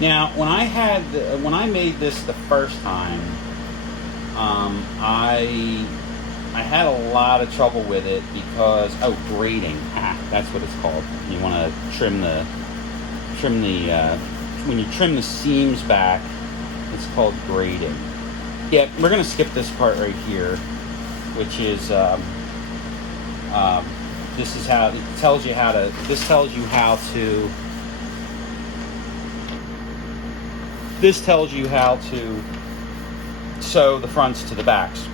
Now, when I made this the first time, I had a lot of trouble with it because grading. That's what it's called. You want to trim the when you trim the seams back, it's called grading. Yeah, we're gonna skip this part right here, which is this is how it tells you how to. This tells you how to sew the fronts to the backs.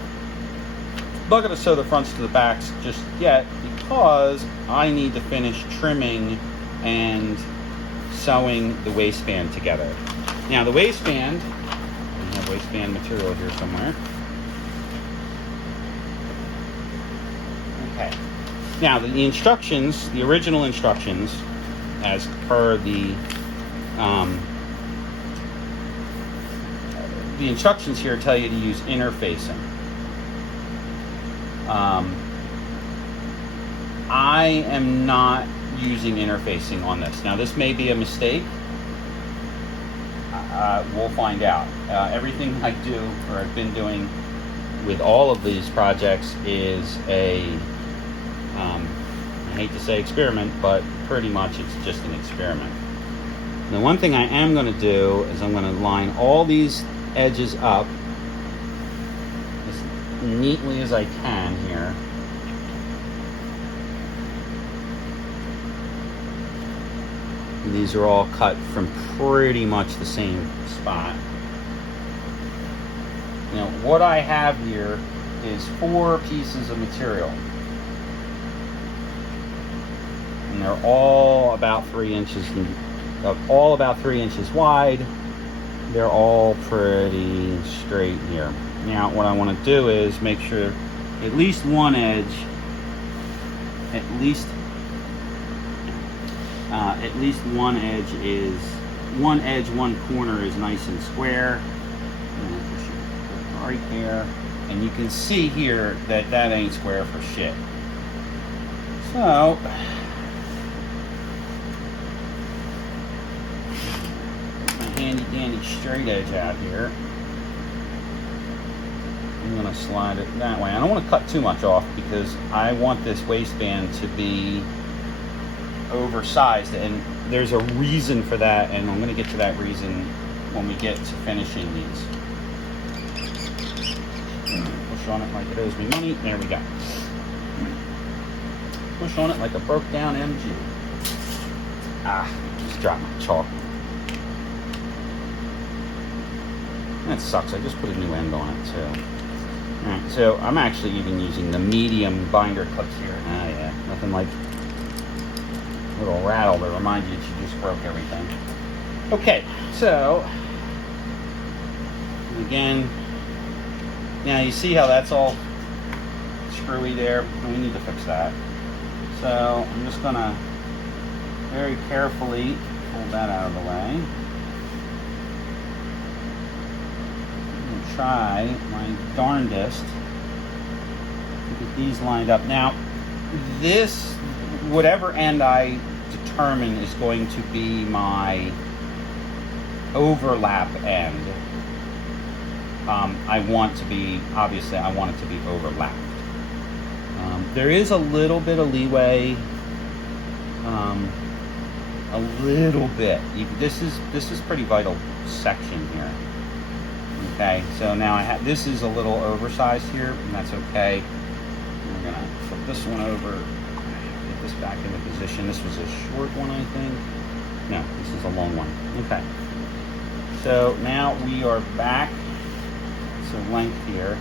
I'm not going to sew the fronts to the backs just yet because I need to finish trimming and sewing the waistband together. Now the waistband, I have waistband material here somewhere. Okay. Now the instructions, the original instructions, as per the instructions here tell you to use interfacing. I am not using interfacing on this. Now this may be a mistake. We'll find out. Everything I do, or I've been doing with all of these projects, is I hate to say experiment, but pretty much it's just an experiment. The one thing I am going to do is I'm going to line all these edges up as neatly as I can here. And these are all cut from pretty much the same spot. Now what I have here is 4 pieces of material. And they're all about 3 inches wide. They're all pretty straight here. Now what I want to do is make sure at least one edge, one corner is nice and square. Right there. And you can see here that that ain't square for shit. So handy dandy straight edge out here. I'm going to slide it that way. I don't want to cut too much off because I want this waistband to be oversized, and there's a reason for that, and I'm going to get to that reason when we get to finishing these. Push on it like it owes me money. There we go. Push on it like a broke down MG. Just dropped my chalk. That sucks. I just put a new end on it too. Alright, so I'm actually even using the medium binder clips here. Yeah, nothing like a little rattle to remind you that you just broke everything. Okay, so again, now you see how that's all screwy there? We need to fix that. So I'm just gonna very carefully pull that out of the way. Try my darndest to get these lined up. Now, this, whatever end I determine is going to be my overlap end, I want it to be overlapped. There is a little bit of leeway, a little bit. This is pretty vital section here. Okay, so now this is a little oversized here, and that's okay. We're gonna flip this one over, get this back into position. This was a short one, I think. No, this is a long one. Okay. So now we are back to length here.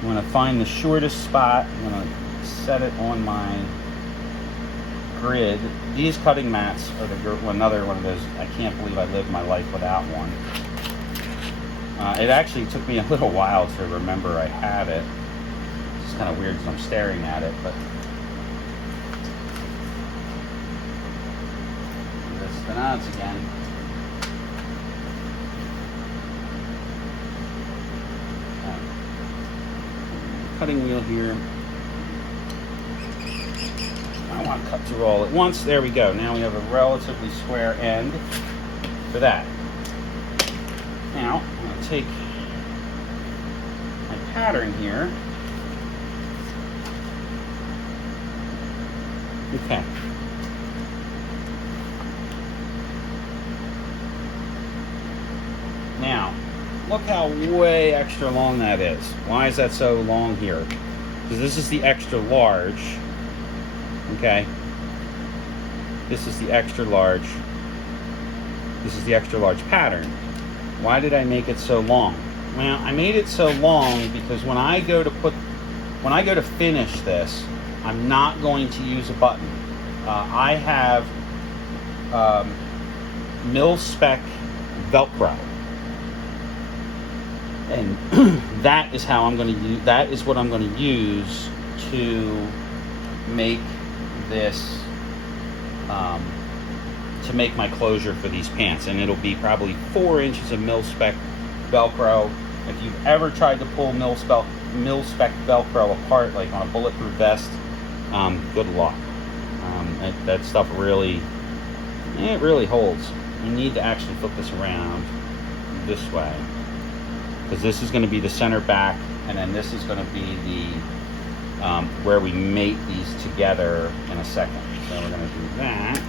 I'm gonna find the shortest spot. I'm gonna set it on my grid. These cutting mats are another one of those. I can't believe I lived my life without one. It actually took me a little while to remember I had it. It's kind of weird because I'm staring at it, but let's spin out again. Cutting wheel here. I want to cut through all at once. There we go. Now we have a relatively square end for that. Now, I'm going to take my pattern here. Okay. Now, look how way extra long that is. Why is that so long here? Because this is the extra large. Okay. This is the extra large. This is the extra large pattern. Why did I make it so long? Well, I made it so long because when I go to finish this, I'm not going to use a button. I have mil-spec Velcro, and that is how I'm going to use. That is what I'm going to use to make this. To make my closure for these pants, and it'll be probably 4 inches of mil-spec Velcro. If you've ever tried to pull mil-spec Velcro apart, like on a bulletproof vest, good luck. That stuff really holds. You need to actually flip this around this way, because this is going to be the center back, and then this is going to be the where we mate these together in a second. So we're going to do that.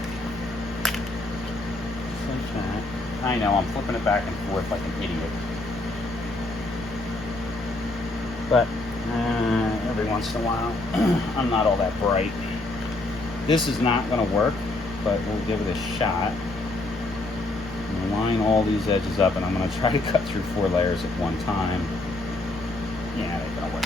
I know, I'm flipping it back and forth like an idiot. But every once in a while, I'm not all that bright. This is not going to work, but we'll give it a shot. I'm going to line all these edges up, and I'm going to try to cut through 4 layers at one time. Yeah, they're going to work.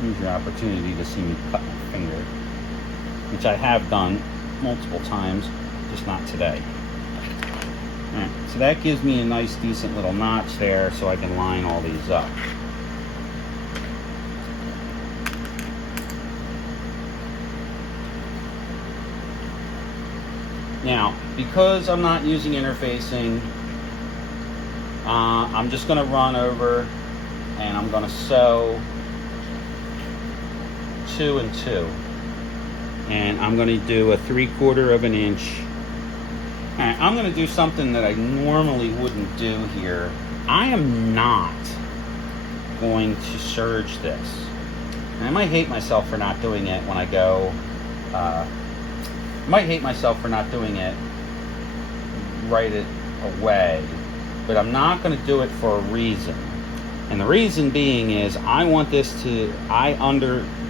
Here's your opportunity to see me cut my finger, which I have done multiple times, just not today. Alright, so that gives me a nice decent little notch there, so I can line all these up. Now, because I'm not using interfacing, I'm just going to run over and I'm going to sew 2 and 2, and I'm going to do a 3/4 of an inch. Alright, I'm going to do something that I normally wouldn't do here. I am not going to serge this, and I might hate myself for not doing it when I go. I might hate myself for not doing it right away, but I'm not going to do it for a reason. And the reason being is I want this to,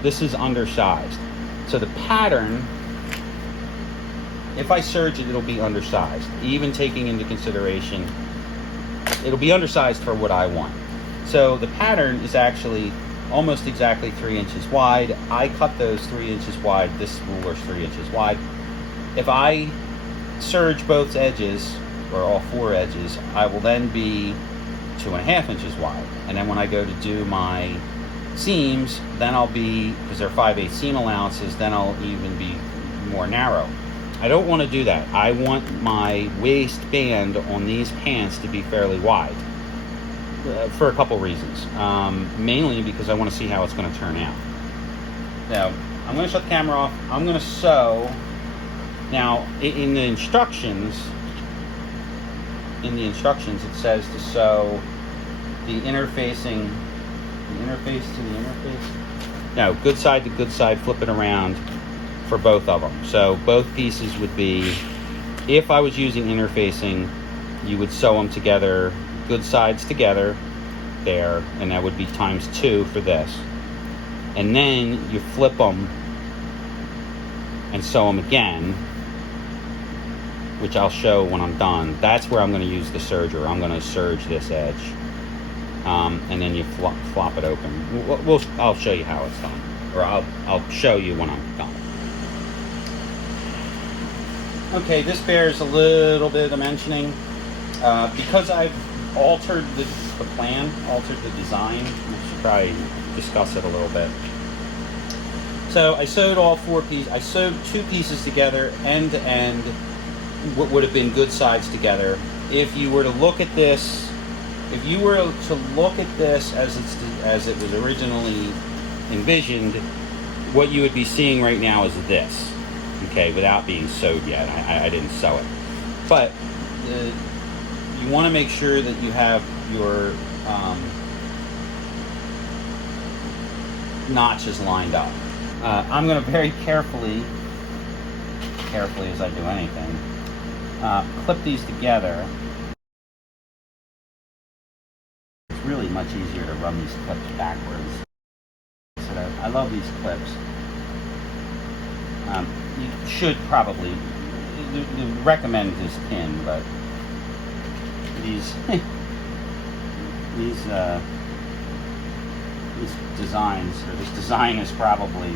this is undersized. So the pattern, if I serge it, it'll be undersized. Even taking into consideration, it'll be undersized for what I want. So the pattern is actually almost exactly 3 inches wide. I cut those 3 inches wide. This ruler's 3 inches wide. If I serge both edges, or all 4 edges, I will then be 2.5 inches wide. And then when I go to do my seams, then I'll be, because they're 5/8 seam allowances, then I'll even be more narrow. I don't want to do that. I want my waistband on these pants to be fairly wide, for a couple reasons. Mainly because I want to see how it's going to turn out. Now, I'm going to shut the camera off. I'm going to sew. Now, in the instructions, it says to sew the interfacing, the interface to the interface. No, good side to good side, flip it around for both of them. So both pieces would be, if I was using interfacing, you would sew them together, good sides together there, and that would be ×2 for this. And then you flip them and sew them again, which I'll show when I'm done. That's where I'm going to use the serger. I'm going to serge this edge, and then you flop it open. I'll show you how it's done, or I'll show you when I'm done. Okay, this bears a little bit of mentioning because I've altered the plan, altered the design. I should probably discuss it a little bit. So I sewed all 4 pieces. I sewed 2 pieces together, end to end. What would have been good sides together. If you were to look at this, as it was originally envisioned, what you would be seeing right now is this. okay, without being sewed yet. I didn't sew it. But you want to make sure that you have your notches lined up. I'm going to very carefully as I do anything, clip these together. It's really much easier to run these clips backwards. So I love these clips. You should probably, the recommended is pin, but these these designs, or this design is probably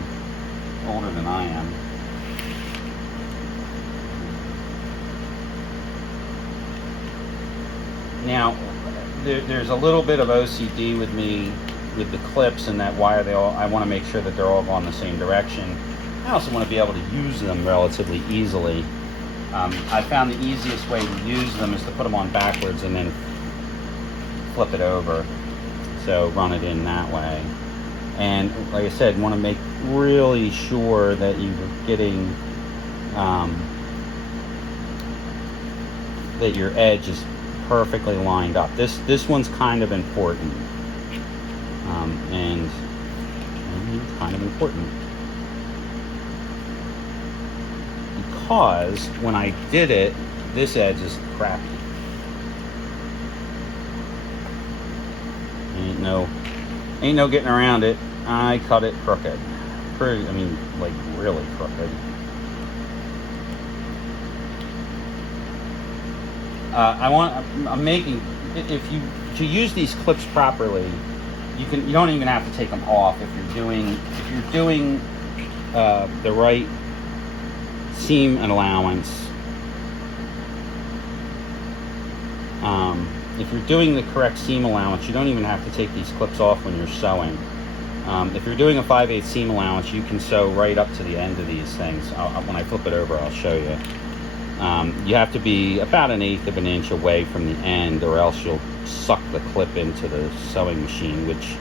older than I am. Now, there's a little bit of OCD with me with the clips, and that why are they all, I want to make sure that they're all going the same direction. I also want to be able to use them relatively easily. I found the easiest way to use them is to put them on backwards and then flip it over. So run it in that way. And like I said, want to make really sure that you're getting that your edge is perfectly lined up. This one's kind of important, and kind of important because when I did it, this edge is crappy. Ain't no getting around it. I cut it crooked. I mean, like really crooked. I'm making, to use these clips properly, you don't even have to take them off if you're doing the right seam allowance. If you're doing the correct seam allowance, you don't even have to take these clips off when you're sewing. If you're doing a 5/8 seam allowance, you can sew right up to the end of these things. When I flip it over, I'll show you. You have to be about 1/8 of an inch away from the end, or else you'll suck the clip into the sewing machine, which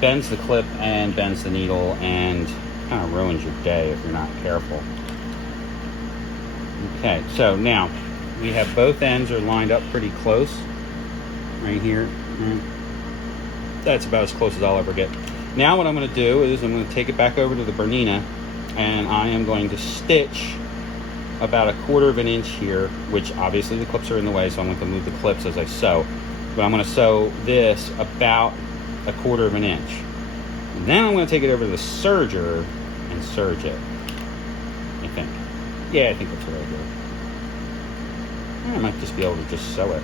bends the clip and bends the needle and kind of ruins your day if you're not careful. Okay, so now we have both ends are lined up pretty close right here. That's about as close as I'll ever get. Now what I'm going to do is I'm going to take it back over to the Bernina, and I am going to stitch about 1/4 of an inch here, which obviously the clips are in the way, so I'm going to move the clips as I sew. But I'm going to sew this about 1/4 of an inch. And then I'm going to take it over to the serger and serge it, I think. Yeah, I think that's what I do. I might just be able to just sew it,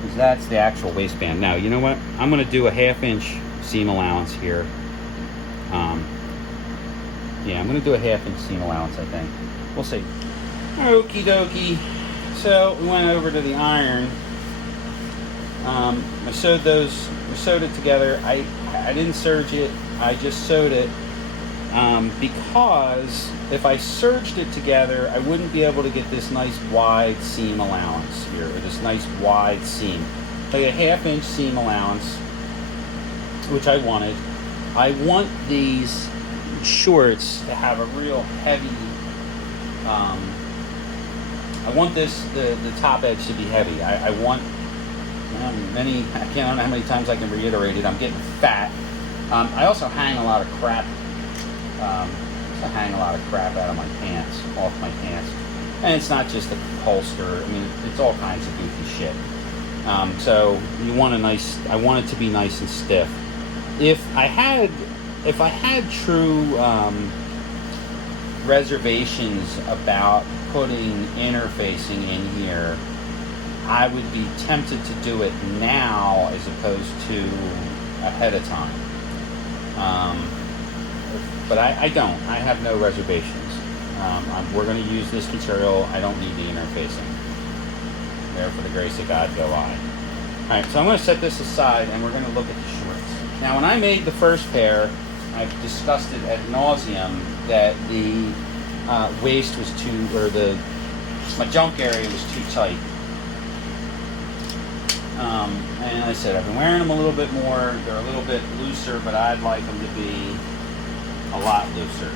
because that's the actual waistband. Now, you know what? I'm going to do a 1/2 inch seam allowance here. Yeah, I'm going to do a 1/2 inch seam allowance, I think. We'll see. Okie dokie. So we went over to the iron. I sewed it together. I didn't serge it. I just sewed it because if I serged it together, I wouldn't be able to get this nice wide seam allowance here, or this nice wide seam. Like a 1/2 inch seam allowance, which I wanted. I want these shorts to have a real heavy, I want the top edge to be heavy. I want I don't know how many times I can reiterate it. I'm getting fat. I also hang a lot of crap. Out of my pants, off my pants, and it's not just the holster. I mean, it's all kinds of goofy shit. So you want I want it to be nice and stiff. If I had true reservations about putting interfacing in here, I would be tempted to do it now as opposed to ahead of time. But I don't. I have no reservations. We're going to use this material. I don't need the interfacing. There, for the grace of God, go I. Alright, so I'm going to set this aside, and we're going to look at the shorts. Now, when I made the first pair, I've discussed it ad nauseum that the waist was my junk area was too tight. And I said, I've been wearing them a little bit more. They're a little bit looser, but I'd like them to be a lot looser.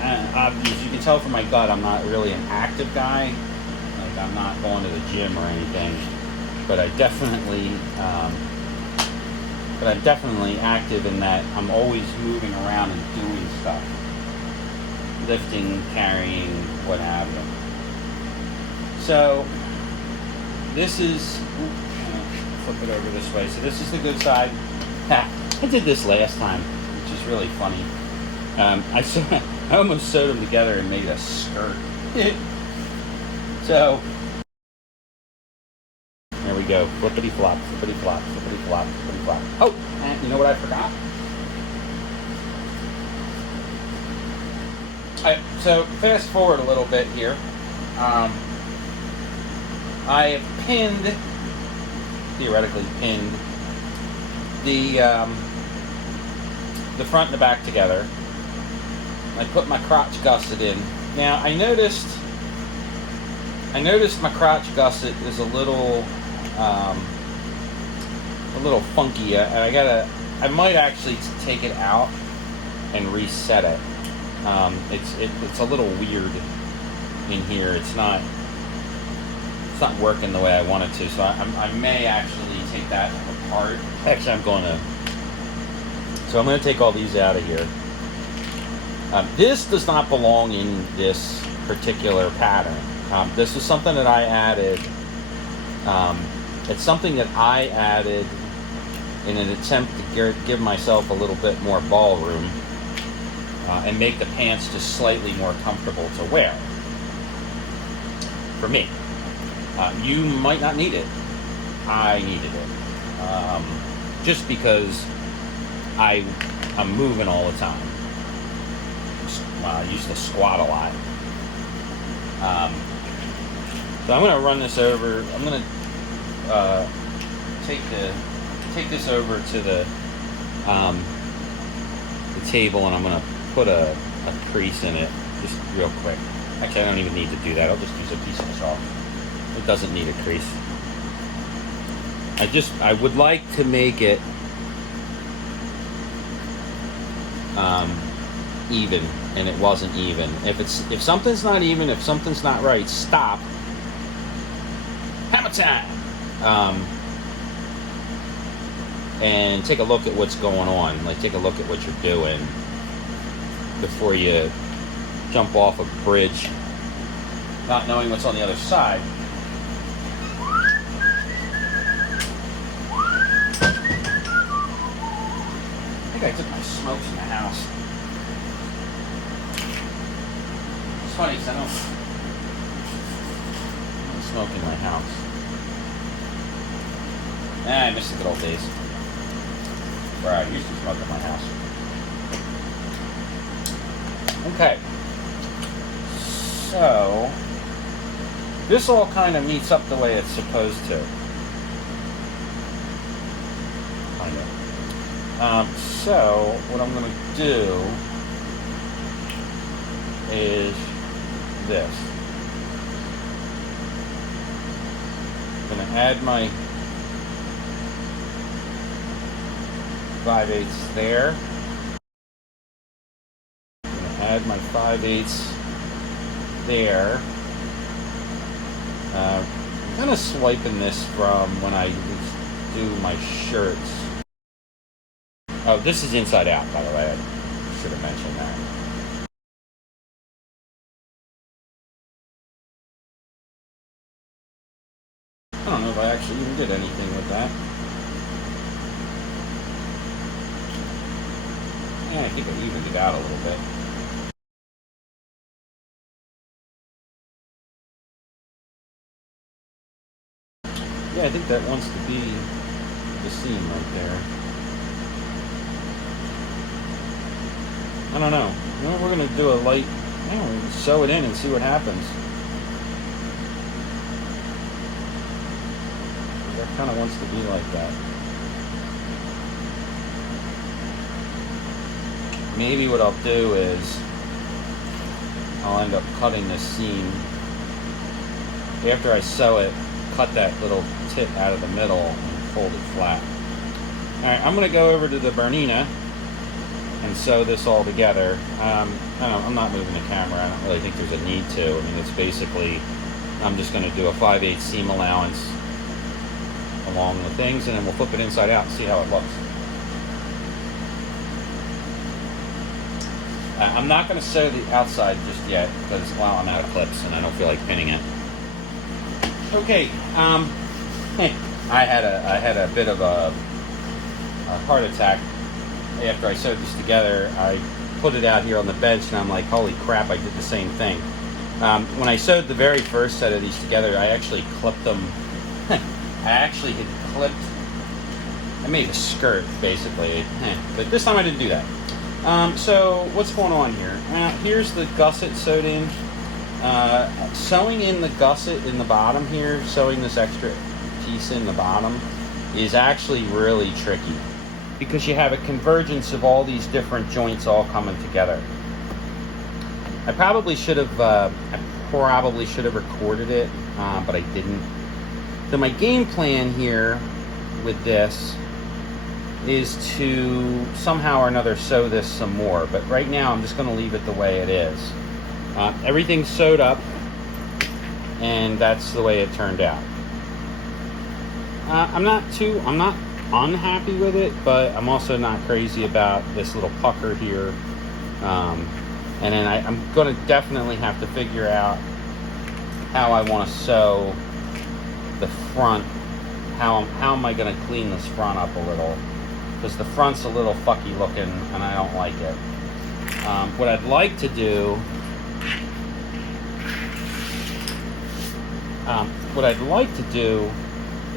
as you can tell from my gut, I'm not really an active guy. Like, I'm not going to the gym or anything, but I'm definitely active in that I'm always moving around and doing stuff, lifting, carrying, what have you. So this is, flip it over this way. So this is the good side. I did this last time, which is really funny. I almost sewed them together and made a skirt. So there we go. Flippity flop, flippity flop, flippity flop, flippity flop. Oh, and you know what I forgot? So fast forward a little bit here. I have theoretically pinned the front and the back together. I put my crotch gusset in. Now I noticed my crotch gusset is a little funky, and I might actually take it out and reset it. It's a little weird in here. It's not working the way I want it to, so I may actually take that apart. Actually, I'm going to take all these out of here. This does not belong in this particular pattern. This was something that I added. It's something that I added in an attempt to give myself a little bit more ballroom and make the pants just slightly more comfortable to wear. For me. You might not need it. I needed it. Just because I'm moving all the time. I used to squat a lot. So I'm going to run this over. I'm going to take this over to the table, and I'm going to put a crease in it just real quick. Actually, I don't even need to do that. I'll just use a piece of chalk. It doesn't need a crease. I would like to make it even, and it wasn't even. If something's not even, if something's not right, stop. Hammer time. And take a look at what's going on. Like, take a look at what you're doing before you jump off a bridge, not knowing what's on the other side. I think I took my smokes in the house. It's funny because I don't smoke in my house. I miss the good old days where I used to smoke in my house. Okay. So this all kind of meets up the way it's supposed to. Kind of. So what I'm going to do is this. I'm going to add my 5/8 there. I'm going to add my 5/8 there. I'm kind of swiping this from when I do my shirts. Oh, this is inside out, by the way. I should have mentioned that. I don't know if I actually even did anything with that. Yeah, I think I evened it out a little bit. Yeah, I think that wants to be the seam right there. I don't know. You know, we're going to do a light, sew it in and see what happens. That kind of wants to be like that. Maybe what I'll do is I'll end up cutting this seam. After I sew it, cut that little tip out of the middle and fold it flat. Alright, I'm going to go over to the Bernina and sew this all together. I'm not moving the camera. I don't really think there's a need to. I mean, it's basically, I'm just going to do a 5/8 seam allowance along the things, and then we'll flip it inside out and see how it looks. I'm not going to sew the outside just yet because, well, I'm out of clips and I don't feel like pinning it. Okay, I had a bit of a heart attack after I sewed this together. I put it out here on the bench and I'm like, holy crap, I did the same thing. When I sewed the very first set of these together, I actually clipped them. I actually had clipped, I made a skirt basically, but this time I didn't do that. So what's going on here? Here's the gusset sewed in. Sewing in the gusset in the bottom here, sewing this extra piece in the bottom is actually really tricky because you have a convergence of all these different joints all coming together. I probably should have recorded it, but I didn't. So my game plan here with this is to somehow or another sew this some more, but right now I'm just going to leave it the way it is. Everything's sewed up, and that's the way it turned out. I'm not unhappy with it, but I'm also not crazy about this little pucker here. And then I'm going to definitely have to figure out how I want to sew the front. How am I going to clean this front up a little? Because the front's a little fucky looking and I don't like it. What I'd like to do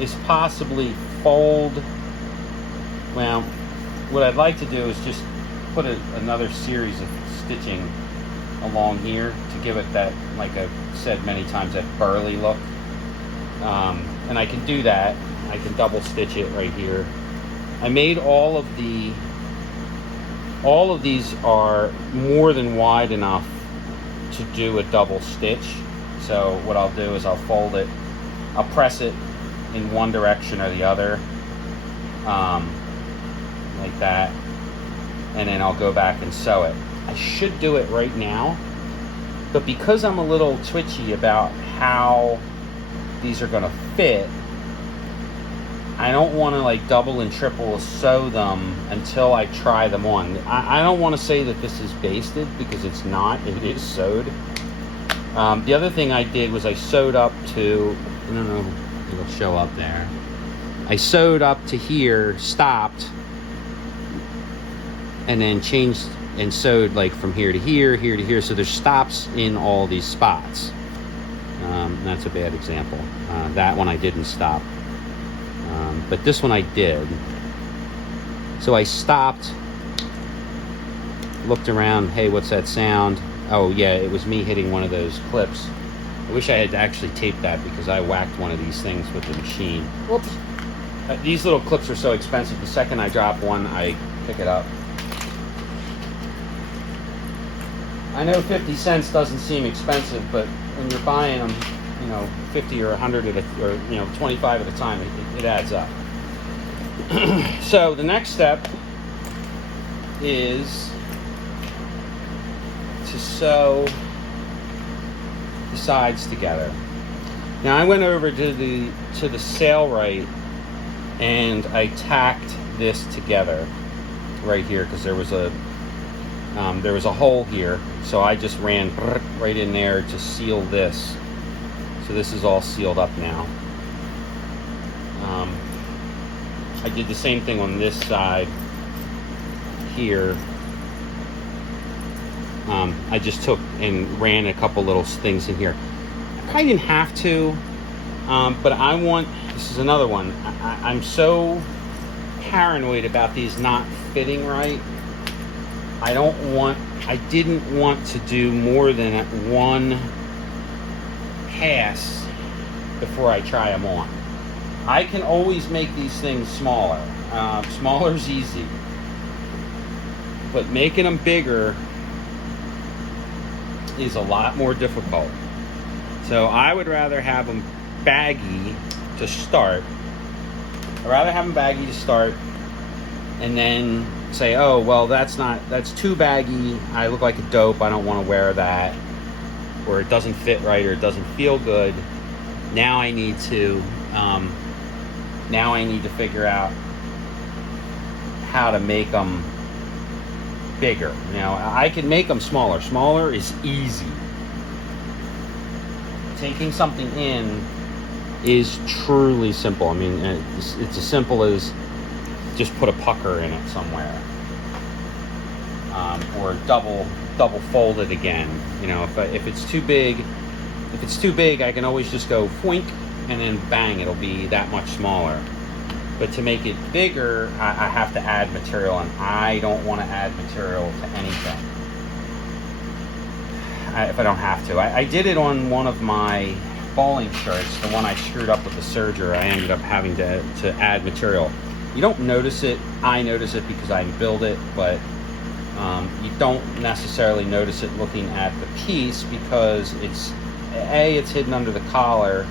is possibly fold. Well, what I'd like to do is just put another series of stitching along here to give it that, like I've said many times, that burly look. And I can do that. I can double stitch it right here. I made all of these are more than wide enough to do a double stitch. So what I'll do is I'll fold it, I'll press it in one direction or the other, like that, and then I'll go back and sew it. I should do it right now, but because I'm a little twitchy about how these are going to fit, I don't want to like double and triple sew them until I try them on. I don't want to say that this is basted because it's not. It is sewed. The other thing I did was I sewed up to, I don't know, it'll show up there. I sewed up to here, stopped, and then changed and sewed like from here to here, here to here. So there's stops in all these spots. That's a bad example. That one I didn't stop. But this one I did. So I stopped, looked around, hey, what's that sound? Oh yeah, it was me hitting one of those clips. I wish I had actually taped that because I whacked one of these things with the machine. Whoops. These little clips are so expensive. The second I drop one, I pick it up. I know 50 cents doesn't seem expensive, but when you're buying them, 50 or 100 or 25 at a time, it adds up. So the next step is to sew the sides together. Now I went over to the sail right and I tacked this together right here because there was a hole here, so I just ran right in there to seal this. So this is all sealed up now. I did the same thing on this side here. I just took and ran a couple little things in here. I probably didn't have to, but this is another one. I'm so paranoid about these not fitting right. I didn't want to do more than one pass before I try them on. I can always make these things smaller. Smaller is easy, but making them bigger is a lot more difficult. So I would rather have them baggy to start. And then say, oh, well, that's too baggy, I look like a dope, I don't want to wear that, or it doesn't fit right, or it doesn't feel good. Now I need to figure out how to make them bigger. Now, I can make them smaller. Smaller is easy. Taking something in is truly simple. I mean, it's as simple as just put a pucker in it somewhere, or double fold it again. You know, if it's too big, I can always just go foink, and then bang, it'll be that much smaller. But to make it bigger, I have to add material, and I don't want to add material to anything if I don't have to. I did it on one of my bowling shirts, the one I screwed up with the serger. I ended up having to add material. You don't notice it. I notice it because I build it, but you don't necessarily notice it looking at the piece, because it's hidden under the collar,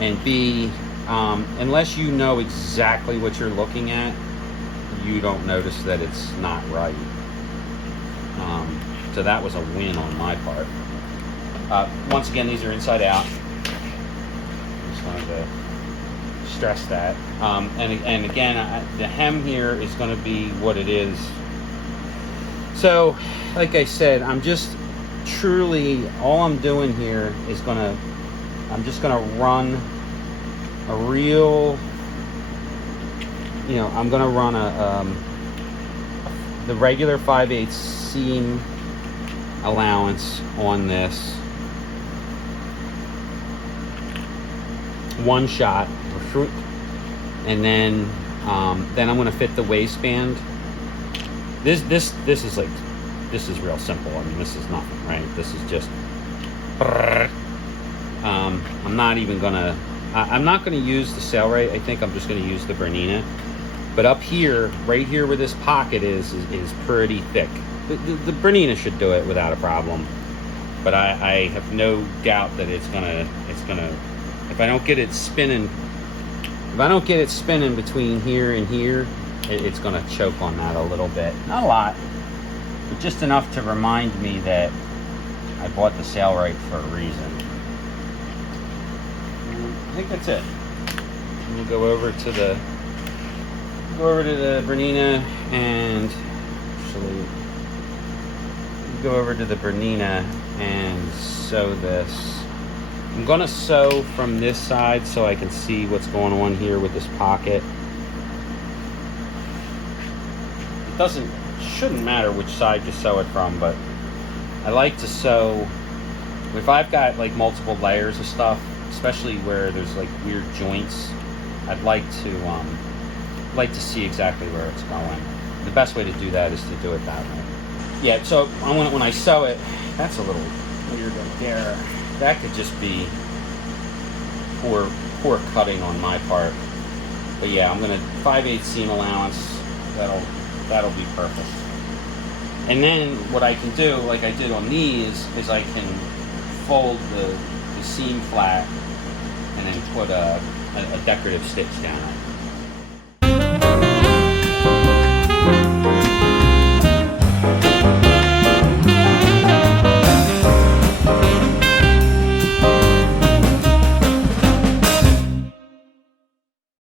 and B, unless you know exactly what you're looking at, you don't notice that it's not right. So that was a win on my part. Once again, these are inside out. Just wanted to stress that. And again, the hem here is going to be what it is. So, like I said, I'm just truly, all I'm doing here is I'm just gonna run a real, I'm gonna run the regular 5/8 seam allowance on this. One shot, and then I'm gonna fit the waistband. This is real simple. I mean, this is nothing, right? This is just. I'm not gonna use the Sailrite. I think I'm just gonna use the Bernina. But up here, right here where this pocket is pretty thick. The Bernina should do it without a problem. But I have no doubt that it's gonna. If I don't get it spinning between here and here, it's gonna choke on that a little bit. Not a lot, but just enough to remind me that I bought the Sailrite for a reason. I think that's it. We'll go over to the Bernina, and sew this. I'm gonna sew from this side so I can see what's going on here with this pocket. Shouldn't matter which side you sew it from, but I like to sew if I've got like multiple layers of stuff, especially where there's like weird joints. I'd like to see exactly where it's going. The best way to do that is to do it that way. Yeah, so when I sew it, that's a little weird right there. That could just be poor cutting on my part. But yeah, I'm gonna 5/8 seam allowance. That'll be perfect. And then what I can do, like I did on these, is I can fold the seam flat and then put a decorative stitch down it.